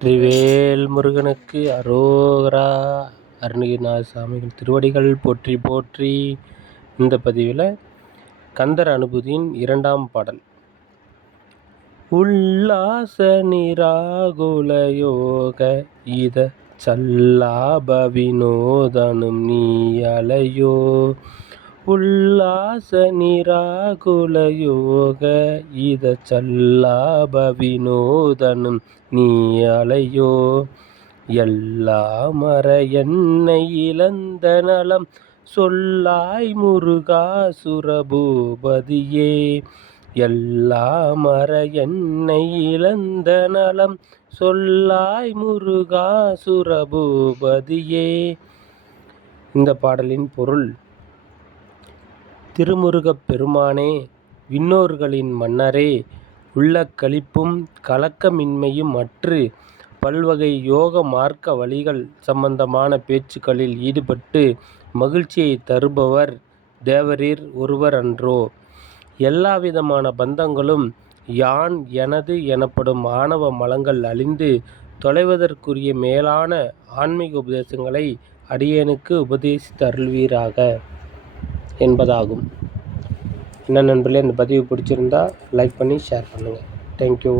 வெற்றிவேல் முருகனுக்கு அரோகரா. அருணகிரிநாத சாமிகள் திருவடிகள் போற்றி போற்றி. இந்த பதிவில் கந்தர் அனுபூதியின் இரண்டாம் பாடல். உல்லாச நிராகுல யோக இத சல்லாப வினோதனும் நீ அலையோ. உல்லாச நிராகுல யோக இத சல்லாப வினோதனும் நீ அலையோ? எல்லா மர என்னை இழந்த நலம் சொல்லாய் முருகா சுரபூபதியே. எல்லா மர என்னை இழந்த நலம் சொல்லாய் முருகா சுரபூபதியே. இந்த பாடலின் பொருள் திருமுருகப் பெருமானே விண்ணோர்களின் மன்னரே உள்ள களிப்பும் கலக்கமின்மையும் அற்று பல்வகை யோக மார்க்க வழிகள் சம்பந்தமான பேச்சுக்களில் ஈடுபட்டு மகிழ்ச்சியை தருபவர் தேவரீர் ஒருவர் அன்றோ. எல்லாவிதமான பந்தங்களும் யான் எனது எனப்படும் ஆணவ மலங்கள் அழிந்து தொலைவதற்குரிய மேலான ஆன்மீக உபதேசங்களை அடியேனுக்கு உபதேசித்து அருள்வீராக என்பதாகும். என்ன நண்பர்களே இந்த பதிவு பிடிச்சிருந்தா லைக் பண்ணி ஷேர் பண்ணுங்கள் தேங்க்யூ